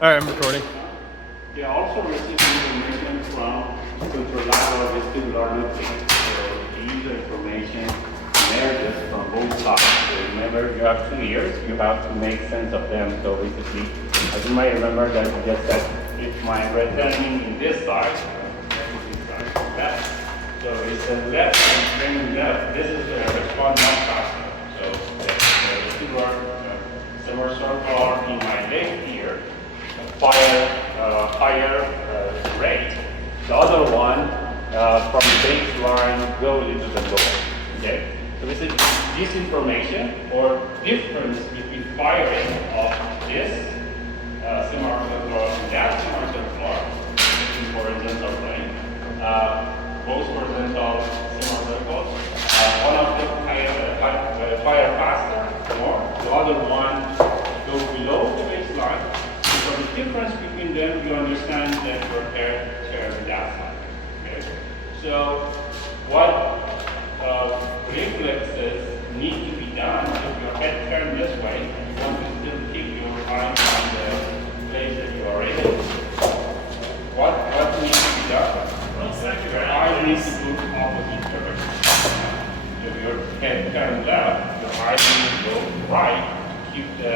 All right, I'm recording. They also receive information from controllado vestibular nucleus. So they use the information emerges from both sides. So remember, you have 2 ears, you have to make sense of them. So basically, as you might remember that we just said, if my returning in this side, this side, left. So it's the left and turning left. This is the response not faster. So the vestibular semicircular in my left ear fire higher rate. The other one from baseline goes into the lower. Okay? So this is this information or difference between firing of this semicircular and that semicircular in horizontal plane. Both horizontal semicircles. One of them fire faster, more. The other one goes below the baseline. So the difference between them, you understand that your head turns that side. Okay? So what reflexes need to be done if your head turns this way, you want to still keep your eye on the place that you are in. What needs to be done? Your eye needs to go opposite direction. If your head turns left, your eye needs to go right to keep the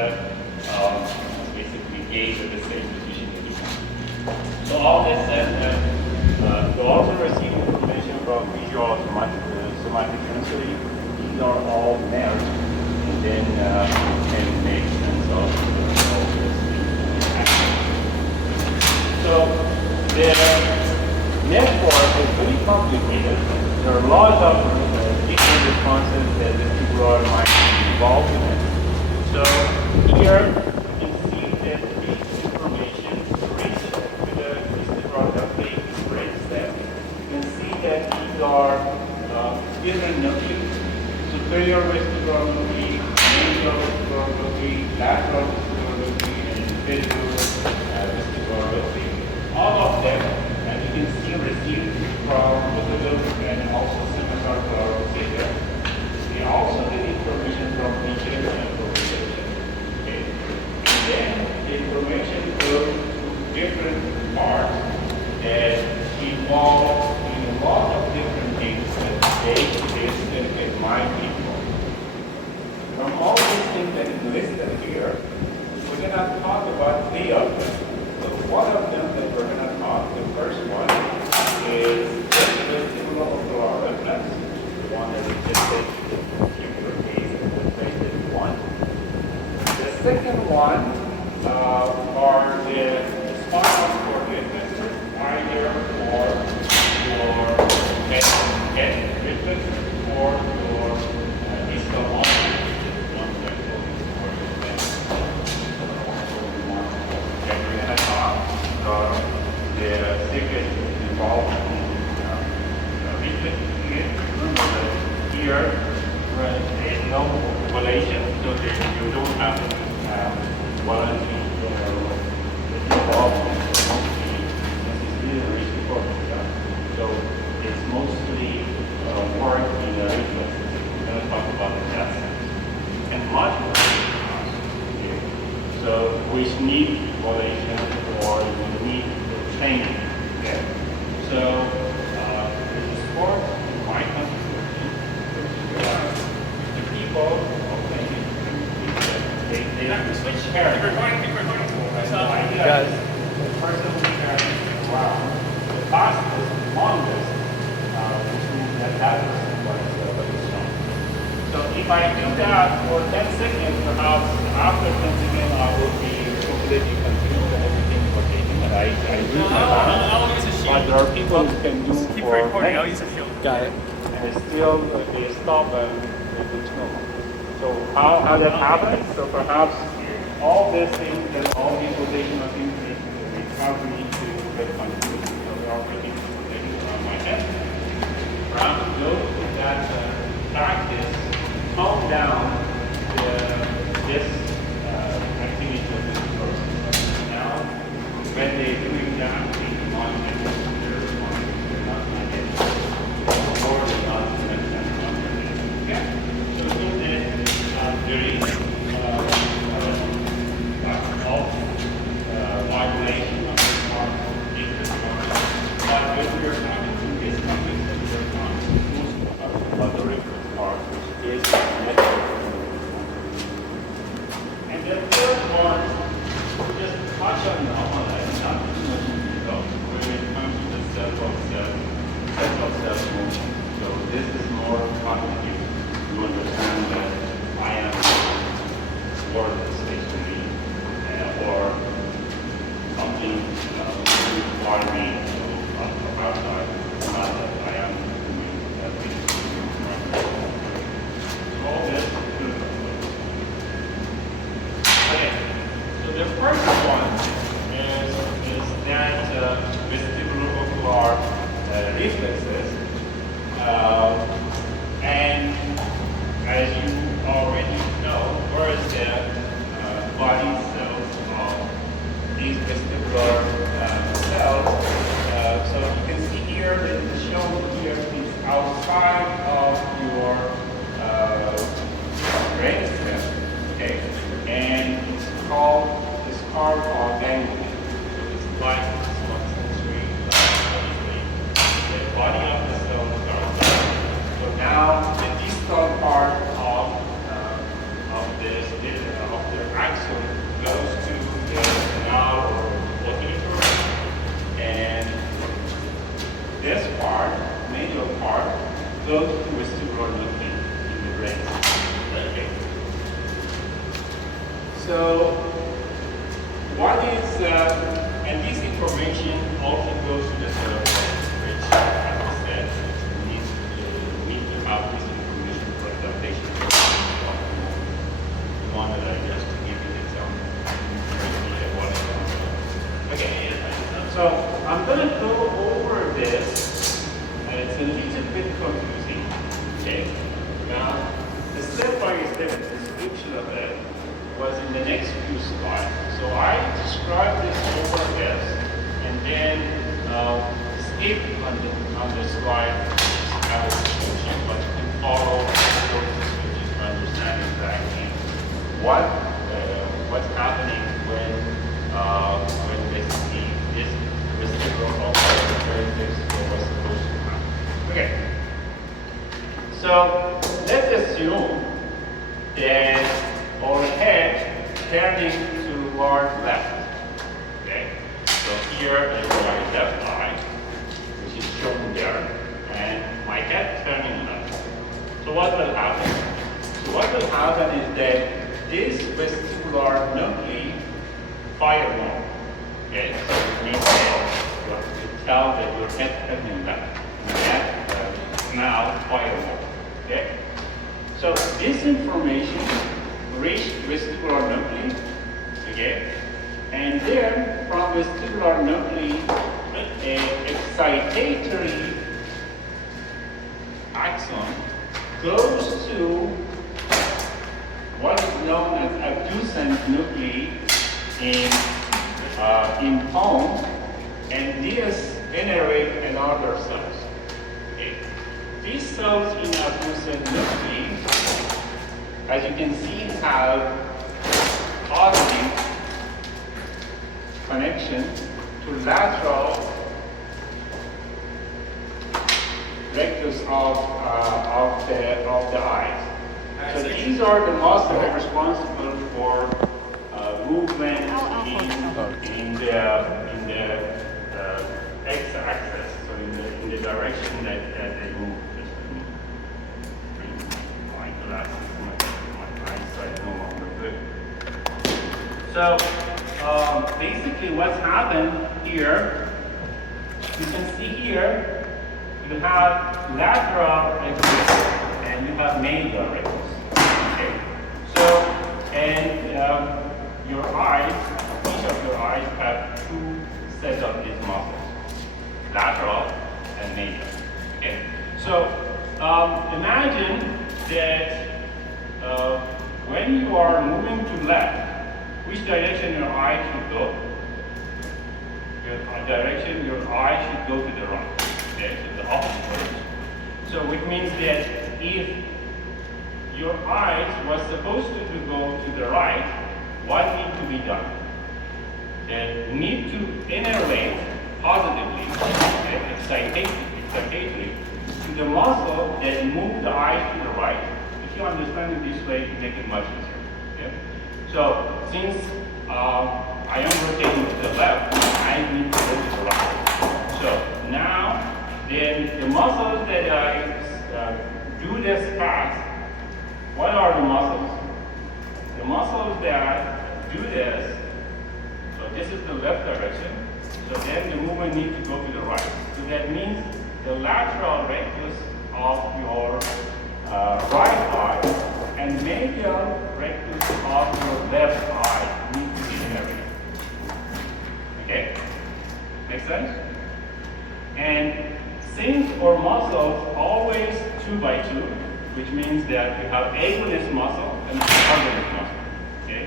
basically gaze at the same position as you want. So all this says that you also receive information from visual somatic sensory. These are all nerves, and then you can make sense of all this action. So the network is very complicated. There are lots of different responses that the people might be involved in it. So here you can see that this information reaches to the vestibular nucleus, breaks them. You can see that these are different nucleus, superior vestibular nucleus, medial vestibular nucleus, lateral vestibular nucleus, and inferior vestibular nucleus. All of them, and you can see received from the little and also semicircular procedure. They also get information from vision and proprioception. Okay. And then the information goes to different parts that involve in a lot of different things that they exist and might involve. From all these things that is listed here, we're going to talk about 3 of them. So one of them that we're going to talk, the first one is vestibular reflex, the one that we just said, keep your gaze at the place that you want. The second one are the spinal cord reflexes, either for your head reflexes or your distal muscle, which is one that goes for your head. And we're going to talk the secret involved in reflexes. Remember that here there is no relation, so that you don't have quality or involvement mostly necessarily reciprocal. So it's mostly work in the reflexes. We're going to talk about it in that sense. And modular, okay. So which need relation or you need training. Okay. So in the sport, in my contribution, the people they have to switch characters. So the idea is the person who carries around the fastest, the longest, which means that that person was very strong. So if I do that for 10 seconds, perhaps after 10 seconds I will be completely confused and everything rotating and I lose my balance. I'll use a shield. But there are people who can do Keep for recording, I'll minutes, use a shield. Got it. and still they stop and they lose no. So how that happens? So perhaps all these things and all these rotational things they help me to get confused. So they are really rotating around my head. Perhaps those that practice tone down this activity of this person. Now, when they're doing that, they monitor their response. They're not going to get or they're not going to send on their head. Okay? So do this during all vestibular cells. So you can see here that it's shown here is outside of your brainstem, okay, and it's called ganglion. So it's like sensory, the body of the cell is outside. So now the distal part of the axon goes to the canal or locator, and this part, medial part, goes to vestibular nucleus in the brain. Okay. So, what is, and this information also goes to the cerebellum, which, as I said, needs to have this information for adaptation. The one that I just give you an example. Okay, so I'm going to go over this, and it's a little bit confusing. Okay, now the step-by-step description of it was in the next few slides. So I described this over this, and then skip on the slide have a description, but you can follow the description to understand exactly what's happening when basically this vestibular operation was supposed to happen. Okay. So let's assume that our head turning toward left. Okay. So here is my left eye, which is shown there, and my head turning left. So what will happen? So what will happen is that this vestibular nuclei fire more. Okay. So it means that you have to tell that your head turning left, and that now fire more. Okay. So this information reached vestibular nuclei, okay, and then from vestibular nuclei, an excitatory axon goes to what is known as abducent nuclei in palm, and these generate another cells. Okay. These cells in abducent nuclei, as you can see, have positive connection to lateral rectus of the eyes. So these are the muscles responsible for movement in the x-axis, so in the direction that they move. My glasses, my eyesight no longer good. So basically, what's happened here? You can see here you have lateral rectus and you have medial rectus. Okay. So and your eyes, each of your eyes have two sets of these muscles, lateral and medial. Okay. So imagine that when you are moving to left, which direction your eye should go? Your direction your eye should go to the right. Okay, so the opposite direction. So which means that if your eyes was supposed to go to the right, what needs to be done? They need to innervate positively, excitatory, to the muscle that move the eye to the right. If you understand it this way, it makes it much easier. Okay? So since I am rotating to the left, I need to go to the right. So now, then the muscles that I do this task, what are the muscles? The muscles that do this, so this is the left direction, so then the movement needs to go to the right. So that means the lateral rectus of your right eye and medial rectus of your left eye need to be innervated. Okay? Make sense? And since our muscles always 2 by 2, which means that we have agonist muscle and agonist muscle. Okay?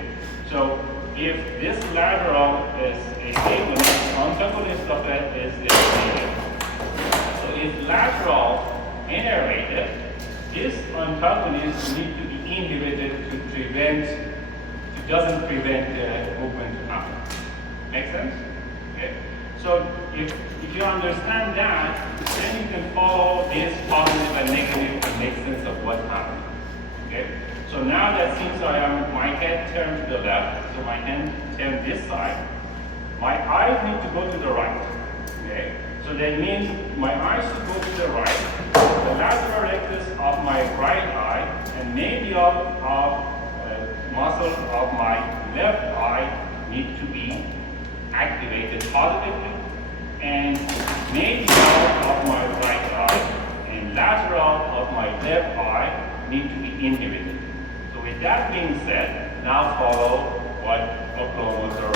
So if this lateral is say the antagonist of it is negative. So if lateral innervated, this antagonist needs to be inhibited to prevent, doesn't prevent the movement to happen. Make sense? Okay. So if you understand that, then you can follow this positive and negative to make sense of what happened. Okay. So now that since my head turned to the left, so my hand turned this side, my eyes need to go to the right. Okay. So that means my eyes should go to the right, the lateral rectus of my right eye, and medial muscle of my left eye need to be activated positively, and medial of my right eye and lateral of my left eye need to be inhibited. So with that being said, now follow what oculomotor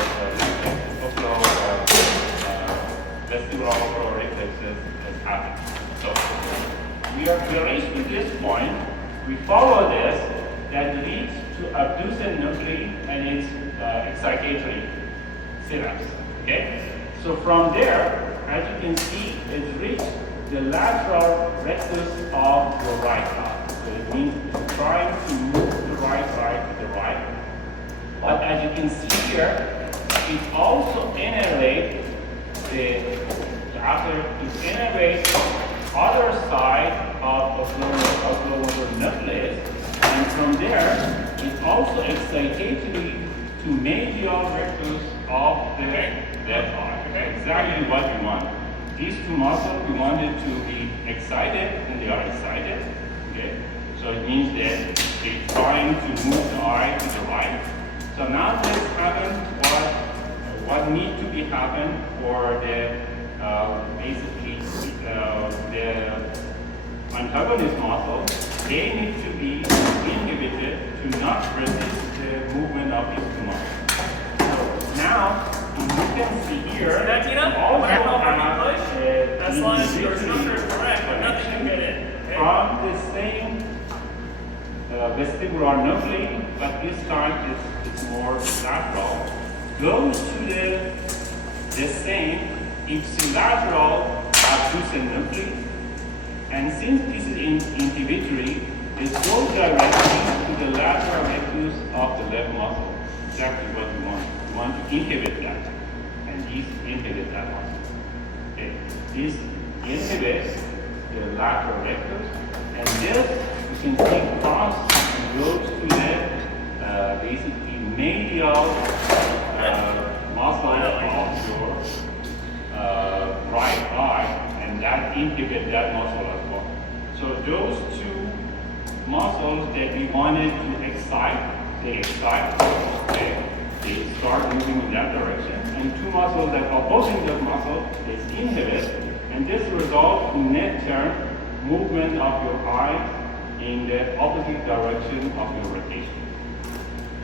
vestibular ocular reflexes has happened. So we are reached to this point. We follow this that leads to abducent nuclei and its excitatory synapse. Okay? So from there, as you can see, it's reached the lateral rectus of the right eye. So it means it's trying to move the right eye to the right. But as you can see here, it also innervates after it innervates other side of oculomotor nucleus, and from there, it also excitatory to medial rectus of the left eye. Okay? Exactly what we want. These two muscles, we want it to be excited, and they are excited. Okay? So it means that they're trying to move the eye to the right. So now let's happen what needs to be happen for the basically the antagonist muscle. They need to be inhibited to not resist the movement of these two muscles. So now you can see here. Also have as long as your number is correct, but nothing can get in. Okay? From the same vestibular nuclei, but this time it's more lateral, goes to the same ipsilateral abducent nuclei, and since this is inhibitory, it goes directly to the lateral rectus of the left muscle. Exactly what we want. We want to inhibit that, and these inhibit that muscle. Okay. This inhibits the lateral rectus, and this you can see cross and goes to the basically medial muscle of your right eye, and that inhibits that muscle as well. So those two muscles that we wanted to excite, they excite, okay, they start moving in that direction, and two muscles that are opposing that muscle, they inhibit, and this results in net turn movement of your eye in the opposite direction of your rotation.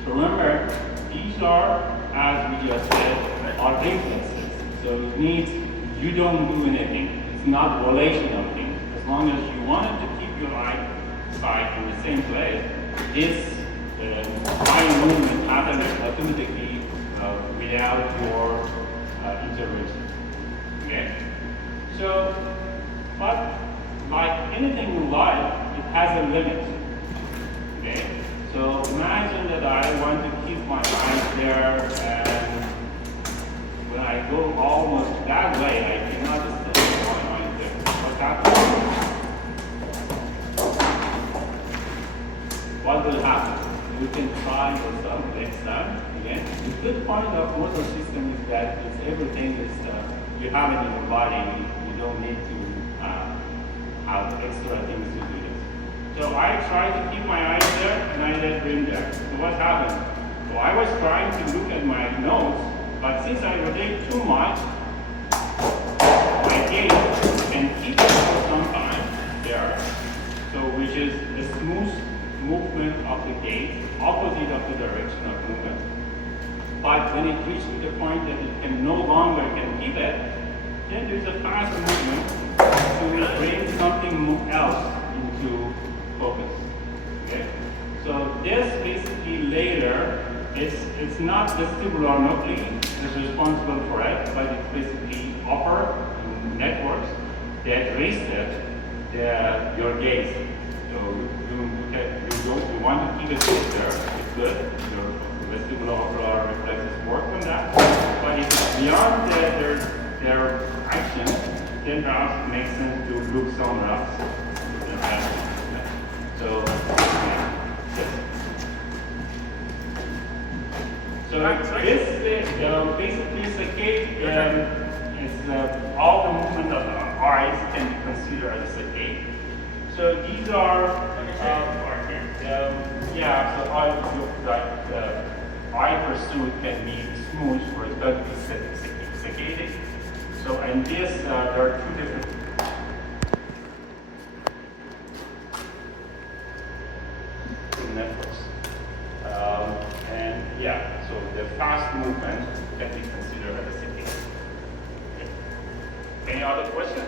So remember, these are, as we just said, are reflexes. So it means you don't do anything. It's not relational thing. As long as you wanted to keep your eye sight in the same place, this eye movement happens automatically without your intervention. Okay? So, but like anything in life, it has a limit. Okay? So imagine that I want to keep my eyes there, and when I go almost that way, I cannot stay my eyes there. What happens? What will happen? You can try yourself next time again. The good point of motor system is that it's everything is you have it in your body. You don't need to have extra things to do this. So I try to keep my eyes there, and I let bring there. So what happened? So I was trying to look at my nose, but since I rotate too much, my gaze can keep it for some time there. So which is a smooth movement of the gaze, opposite of the direction of movement. But when it reaches to the point that it can no longer keep it, then there's a fast movement to bring something else into focus. Okay? So this basically later it's not vestibular nuclei that's responsible for it, but it's basically upper networks that reset your gaze. So you want to keep it there, it's good. Your vestibular ocular reflexes work on that. But if it's beyond their action, then perhaps it makes sense to look somewhere else. So, yes. So this basically saccade is all the movement of the eyes can be considered as a saccade. So these are yeah. So eye pursuit can be smooth or it's going to be saccaded. So and this there are two different. Networks. And yeah, so the fast movement can be considered as a saccade. Okay. Any other question?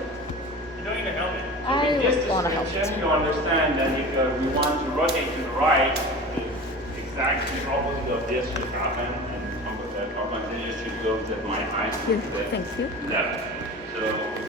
You don't even help it. So I in this want to help. description, you understand that if we want to rotate to the right, the exactly opposite of this should happen, and the compensator should go that my eye to Yes, the thank you. left. So